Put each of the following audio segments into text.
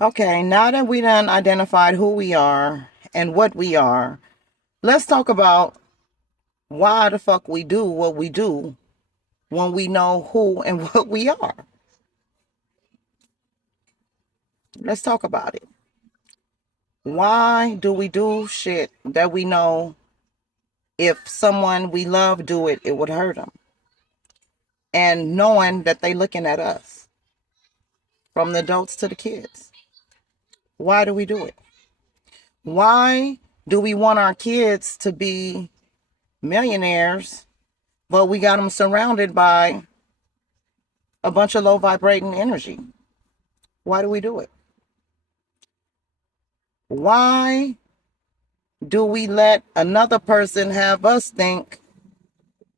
Okay, now that we done identified who we are and what we are, let's talk about why the fuck we do what we do when we know who and what we are. Let's talk about it. Why do we do shit that we know if someone we love do it, it would hurt them? And knowing that they looking at us, from the adults to the kids. Why do we do it? Why do we want our kids to be millionaires, but we got them surrounded by a bunch of low vibrating energy? Why do we do it? Why do we let another person have us think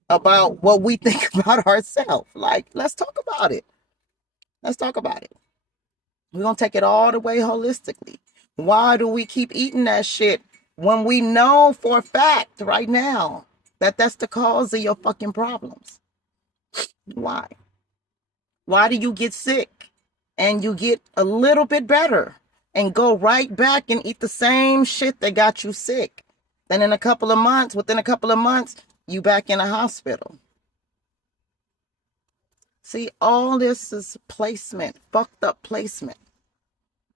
about what we think about ourselves? Like, let's talk about it. Let's talk about it. We're going to take it all the way holistically. Why do we keep eating that shit when we know for a fact right now that that's the cause of your fucking problems? Why? Why do you get sick and you get a little bit better and go right back and eat the same shit that got you sick? Then in a couple of months, within a couple of months, you back in a hospital. See, all this is placement, fucked up placement.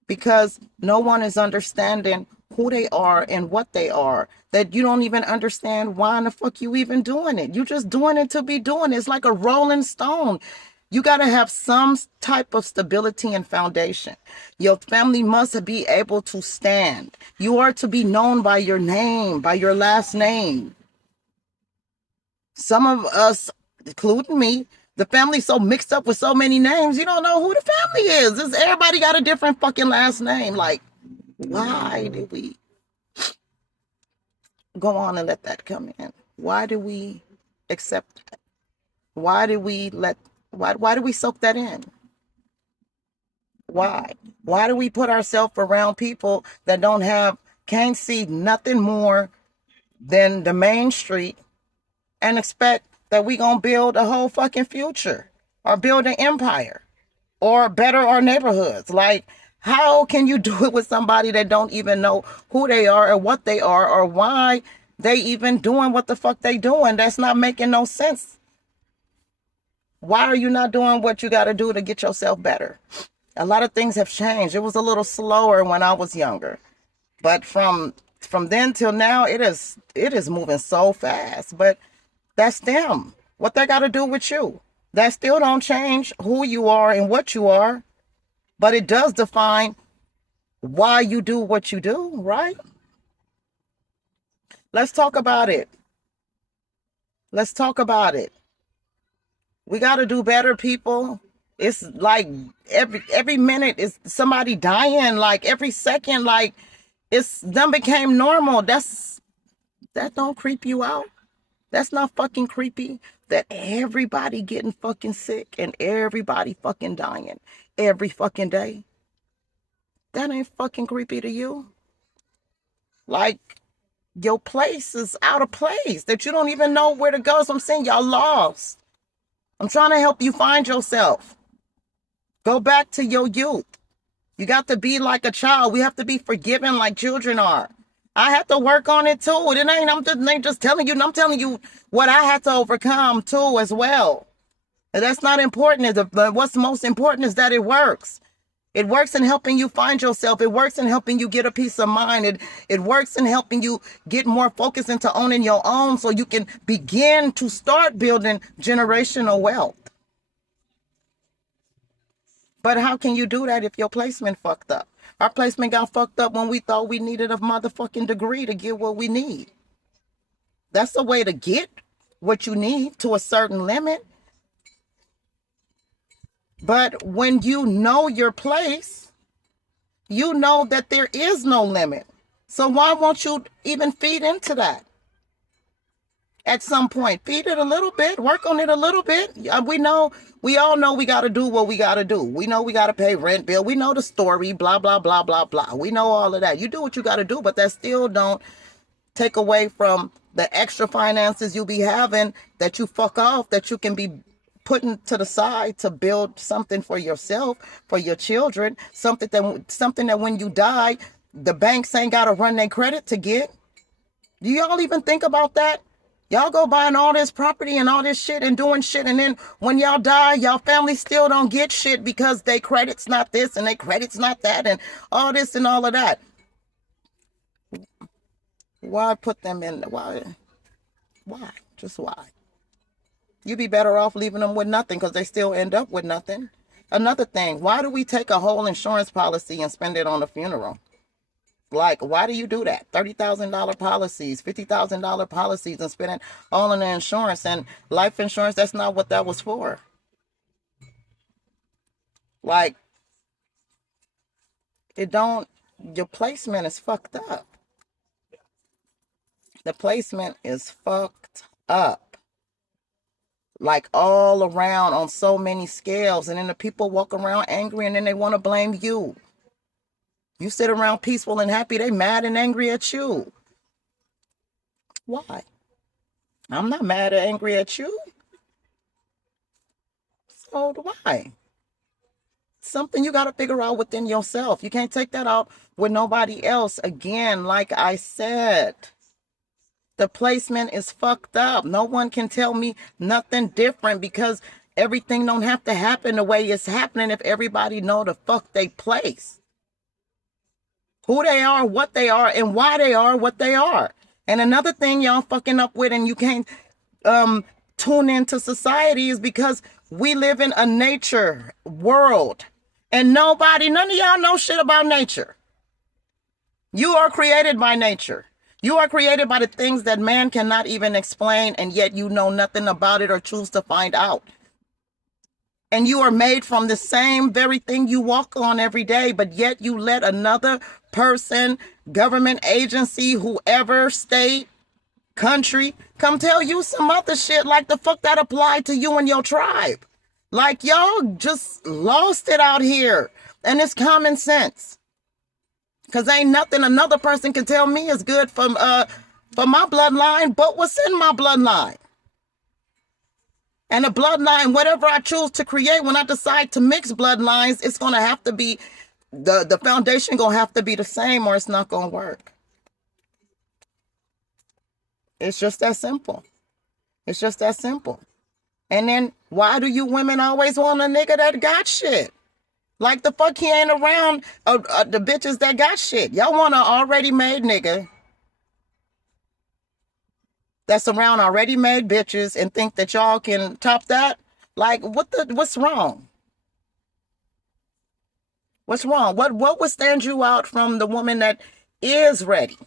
Because no one is understanding who they are and what they are. That you don't even understand why in the fuck you even doing it. You just doing it to be doing it. It's like a rolling stone. You got to have some type of stability and foundation. Your family must be able to stand. You are to be known by your name, by your last name. Some of us, including me, the family's so mixed up with so many names, you don't know who the family is. Everybody got a different fucking last name. Like, why did we go on and let that come in? Why do we accept that? Why do we why do we soak that in? Why? Why do we put ourselves around people that can't see nothing more than the main street and expect that we gonna build a whole fucking future or build an empire or better our neighborhoods? Like, how can you do it with somebody that don't even know who they are or what they are or why they even doing what the fuck they doing? That's not making no sense. Why are you not doing what you got to do to get yourself better? A lot of things have changed. It was a little slower when I was younger, but from then till now, it is moving so fast. But that's them. What they got to do with you? That still don't change who you are and what you are, but it does define why you do what you do, right? Let's talk about it. Let's talk about it. We got to do better, people. It's like every minute is somebody dying, like every second, like it's them became normal. That don't creep you out. That's not fucking creepy. That everybody getting fucking sick and everybody fucking dying every fucking day. That ain't fucking creepy to you. Like, your place is out of place, that you don't even know where to go. So I'm saying y'all lost. I'm trying to help you find yourself. Go back to your youth. You got to be like a child. We have to be forgiving like children are. I have to work on it too. I'm just telling you. I'm telling you what I had to overcome too as well. And that's not important. What's most important is that it works. It works in helping you find yourself. It works in helping you get a peace of mind. It works in helping you get more focus into owning your own so you can begin to start building generational wealth. But how can you do that if your placement fucked up? Our placement got fucked up when we thought we needed a motherfucking degree to get what we need. That's a way to get what you need to a certain limit. But when you know your place, you know that there is no limit. So why won't you even feed into that? At some point, feed it a little bit, work on it a little bit. We all know we got to do what we got to do. We know we got to pay rent bill. We know the story, blah, blah, blah, blah, blah. We know all of that. You do what you got to do, but that still don't take away from the extra finances you be having that you fuck off, that you can be putting to the side to build something for yourself, for your children, something that when you die, the banks ain't got to run their credit to get. Do y'all even think about that? Y'all go buying all this property and all this shit and doing shit, and then when y'all die, y'all family still don't get shit because they credit's not this and they credit's not that and all this and all of that. Why put them in? Why? Just why? You'd be better off leaving them with nothing because they still end up with nothing. Another thing, why do we take a whole insurance policy and spend it on a funeral? Like, why do you do that? $30,000 policies, $50,000 policies, and spend it all on the insurance and life insurance. That's not what that was for. Like, your placement is fucked up. The placement is fucked up. Like all around on so many scales. And then the people walk around angry and then they want to blame you. You sit around peaceful and happy, they mad and angry at you. Why? I'm not mad or angry at you. So why? Something you got to figure out within yourself. You can't take that out with nobody else. Again, like I said, the placement is fucked up. No one can tell me nothing different because everything don't have to happen the way it's happening if everybody know the fuck they place. Who they are, what they are, and why they are what they are. And another thing y'all fucking up with and you can't tune into society is because we live in a nature world. And none of y'all know shit about nature. You are created by nature. You are created by the things that man cannot even explain, and yet you know nothing about it or choose to find out. And you are made from the same very thing you walk on every day, but yet you let another person, government agency, whoever, state, country, come tell you some other shit like the fuck that applied to you and your tribe. Like y'all just lost it out here. And it's common sense. Cause ain't nothing another person can tell me is good for my bloodline, but what's in my bloodline. And the bloodline, whatever I choose to create, when I decide to mix bloodlines, it's gonna have to be the foundation gonna have to be the same or it's not gonna work. It's just that simple. It's just that simple. And then why do you women always want a nigga that got shit? Like the fuck he ain't around the bitches that got shit. Y'all want an already made nigga that's around already made bitches and think that y'all can top that? Like what's wrong? What's wrong? What would stand you out from the woman that is ready?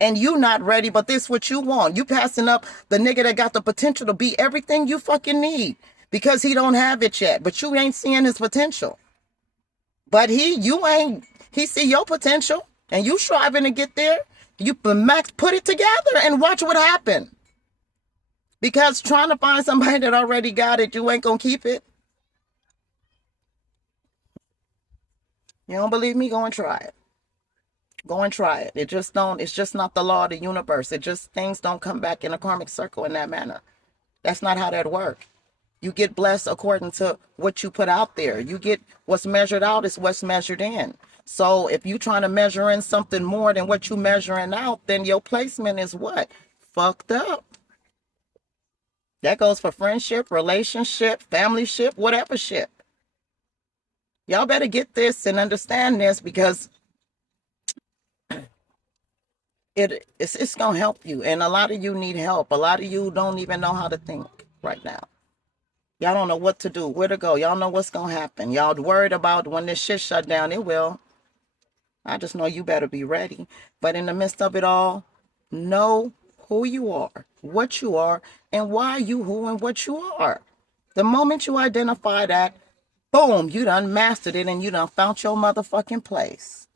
And you not ready, but this what you want. You passing up the nigga that got the potential to be everything you fucking need because he don't have it yet, but you ain't seeing his potential. But he see your potential and you striving to get there. You put it together and watch what happen. Because trying to find somebody that already got it, you ain't gonna keep it. You don't believe me? Go and try it. Go and try it. It's just not the law of the universe. Things don't come back in a karmic circle in that manner. That's not how that works. You get blessed according to what you put out there. You get what's measured out is what's measured in. So if you're trying to measure in something more than what you're measuring out, then your placement is what? Fucked up. That goes for friendship, relationship, family ship, whatever ship. Y'all better get this and understand this because it's going to help you. And a lot of you need help. A lot of you don't even know how to think right now. Y'all don't know what to do, where to go. Y'all know what's going to happen. Y'all worried about when this shit shut down. It will. I just know you better be ready. But in the midst of it all, know who you are, what you are, and why you who and what you are. The moment you identify that, boom, you done mastered it and you done found your motherfucking place.